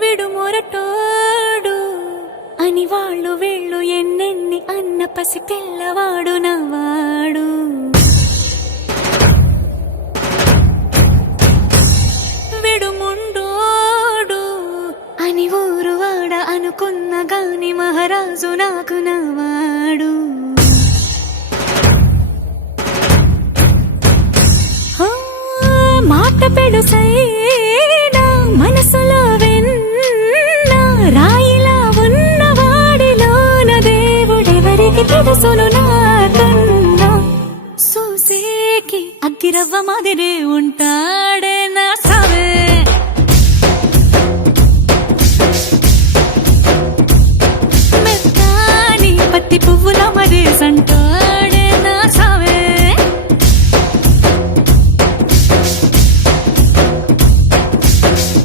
విడు మొరటోడు అని వాళ్ళు వీళ్ళు ఎన్నెన్ని అన్న పసి పిల్లవాడు నవ్వాడు. విడు ముండోడు అని ఊరు వాడ అనుకున్న గాని మహారాజు నాకు నవ్వాడు. మాట పెడుసైనా మనసులో వెన్న రాయిలా ఉన్నవాడిలోన తెలుసును నాకన్నా చూసేకి అగ్గిరవ్వ మాదిరి